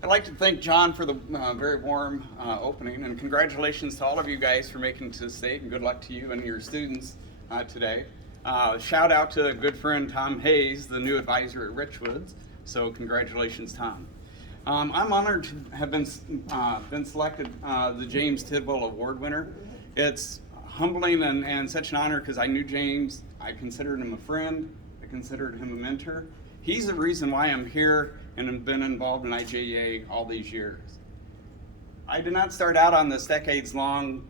I'd like to thank John for the very warm opening, and congratulations to all of you guys for making it to the state, and good luck to you and your students today. Shout out to a good friend Tom Hayes, the new advisor at Richwoods. So congratulations, Tom. I'm honored to have been selected the James Tidwell Award winner. It's humbling and such an honor because I knew James. I considered him a friend. I considered him a mentor. He's the reason why I'm here and have been involved in IJEA all these years. I did not start out on this decades-long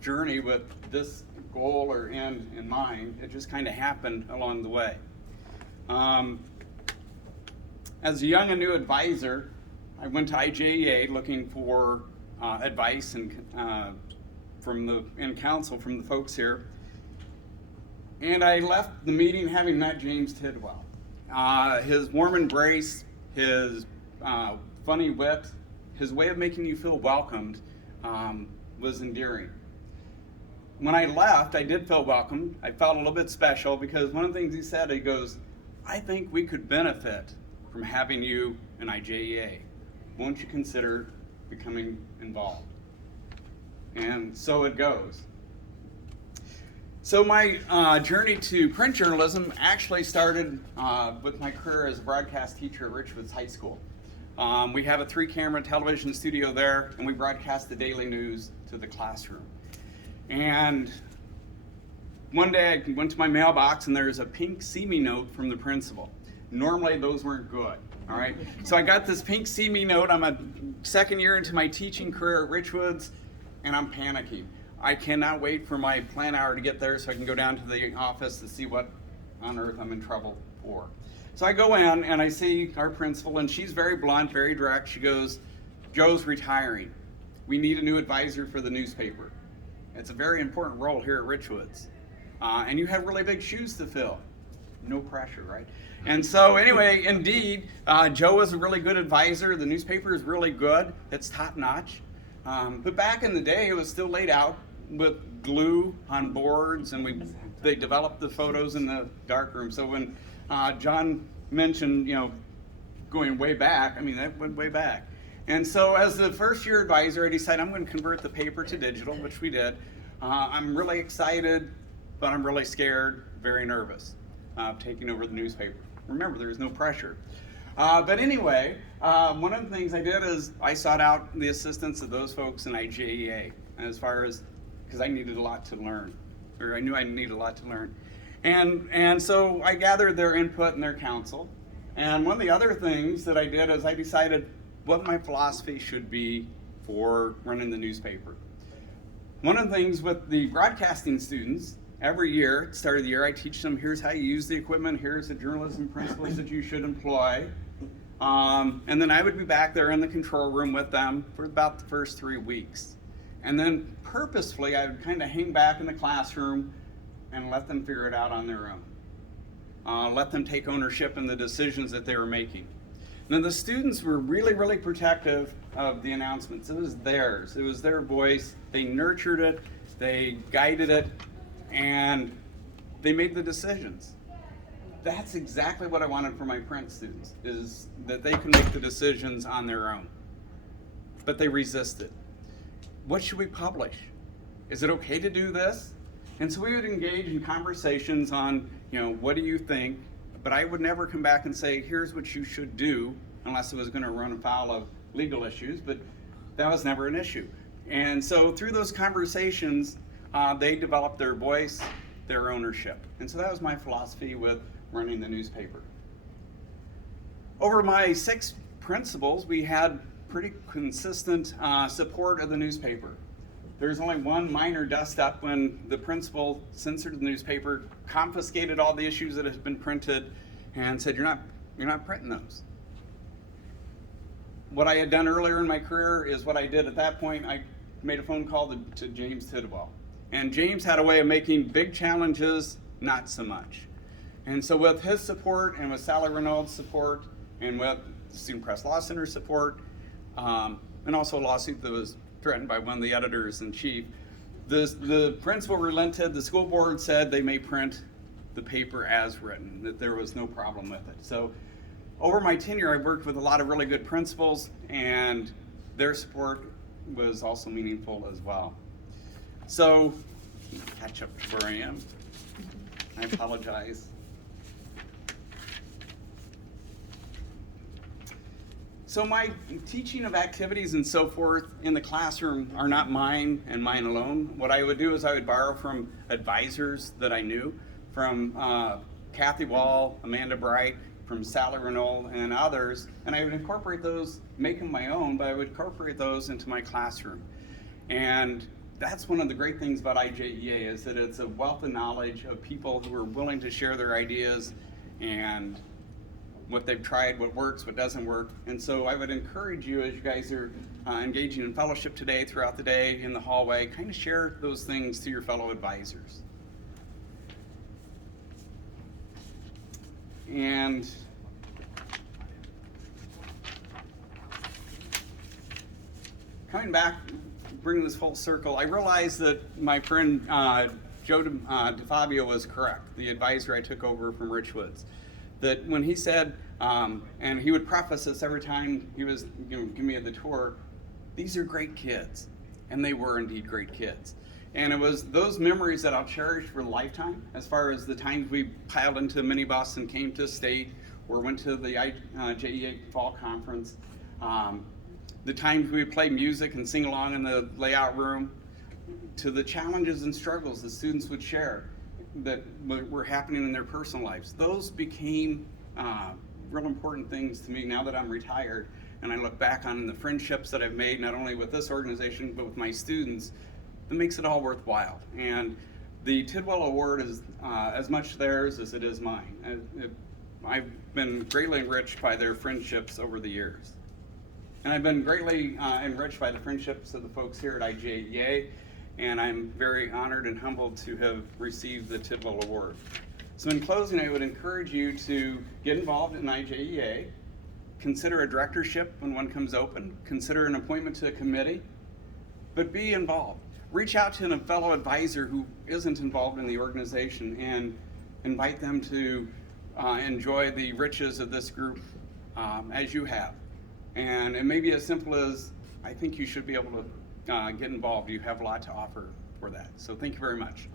journey with this goal or end in mind. It just kind of happened along the way. As a young and new advisor, I went to IJEA looking for advice and counsel from the folks here. And I left the meeting having met James Tidwell. His warm embrace, his funny wit, his way of making you feel welcomed was endearing. When I left, I did feel welcomed. I felt a little bit special because one of the things he said, he goes, I think we could benefit from having you in IJEA. Won't you consider becoming involved? And so it goes. So my journey to print journalism actually started with my career as a broadcast teacher at Richwoods High School. We have a 3-camera television studio there, and we broadcast the daily news to the classroom. And one day I went to my mailbox, and there's a pink see me note from the principal. Normally those weren't good, all right? So I got this pink see me note. I'm a second year into my teaching career at Richwoods, and I'm panicking. I cannot wait for my plan hour to get there so I can go down to the office to see what on earth I'm in trouble for. So I go in and I see our principal, and she's very blunt, very direct. She goes, Joe's retiring. We need a new advisor for the newspaper. It's a very important role here at Richwoods. And you have really big shoes to fill. No pressure, right? And so anyway, indeed, Joe is a really good advisor. The newspaper is really good. It's top notch. But back in the day, it was still laid out with glue on boards, and they developed the photos in the darkroom. So when John mentioned, going way back, I mean, that went way back. And so as the first year advisor, I decided I'm going to convert the paper to digital, which we did. I'm really excited, but I'm really scared, very nervous of taking over the newspaper. Remember, there's no pressure. But anyway, one of the things I did is I sought out the assistance of those folks in IJEA as far as, because I needed a lot to learn, or I knew I needed a lot to learn. And so I gathered their input and their counsel. And one of the other things that I did is I decided what my philosophy should be for running the newspaper. One of the things with the broadcasting students, every year, at the start of the year, I teach them, here's how you use the equipment, here's the journalism principles that you should employ. And then I would be back there in the control room with them for about the first 3 weeks. And then purposefully, I would kind of hang back in the classroom and let them figure it out on their own. Let them take ownership in the decisions that they were making. Now the students were really, really protective of the announcements. It was theirs. It was their voice. They nurtured it. They guided it. And they made the decisions. That's exactly what I wanted for my print students, is that they can make the decisions on their own. But they resisted. What should we publish? Is it okay to do this? And so we would engage in conversations on, what do you think? But I would never come back and say, here's what you should do, unless it was going to run afoul of legal issues, but that was never an issue. And so through those conversations, they developed their voice, their ownership. And so that was my philosophy with running the newspaper. Over my 6 principals, we had pretty consistent support of the newspaper. There's only one minor dust up when the principal censored the newspaper, confiscated all the issues that had been printed, and said, you're not printing those. What I had done earlier in my career is what I did at that point. I made a phone call to James Tidwell. And James had a way of making big challenges not so much. And so with his support and with Sally Renaud's support and with the Student Press Law Center's support, and also a lawsuit that was threatened by one of the editors-in-chief, the principal relented. The school board said they may print the paper as written, that there was no problem with it. So over my tenure, I worked with a lot of really good principals, and their support was also meaningful as well. So, catch up to where I am. I apologize. So my teaching of activities and so forth in the classroom are not mine and mine alone. What I would do is I would borrow from advisors that I knew, from Kathy Wall, Amanda Bright, from Sally Renault, and others, and I would incorporate those, make them my own, but I would incorporate those into my classroom. And that's one of the great things about IJEA, is that it's a wealth of knowledge of people who are willing to share their ideas and what they've tried, what works, what doesn't work. And so I would encourage you, as you guys are engaging in fellowship today, throughout the day, in the hallway, kind of share those things to your fellow advisors. And coming back, bringing this full circle, I realized that my friend Joe DeFabio was correct, the advisor I took over from Richwoods. That when he said, and he would preface this every time he was giving me the tour, these are great kids. And they were indeed great kids. And it was those memories that I'll cherish for a lifetime, as far as the times we piled into a minibus and came to state, or went to the IJEA fall conference, the times we would play music and sing along in the layout room, to the challenges and struggles the students would share that were happening in their personal lives. Those became real important things to me now that I'm retired, and I look back on the friendships that I've made, not only with this organization, but with my students. That makes it all worthwhile. And the Tidwell Award is as much theirs as it is mine. I've been greatly enriched by their friendships over the years. And I've been greatly enriched by the friendships of the folks here at IJEA, and I'm very honored and humbled to have received the Tidwell Award. So in closing, I would encourage you to get involved in IJEA, consider a directorship when one comes open, consider an appointment to a committee, but be involved. Reach out to a fellow advisor who isn't involved in the organization and invite them to enjoy the riches of this group as you have. And it may be as simple as, I think you should be able to get involved. You have a lot to offer for that. So thank you very much.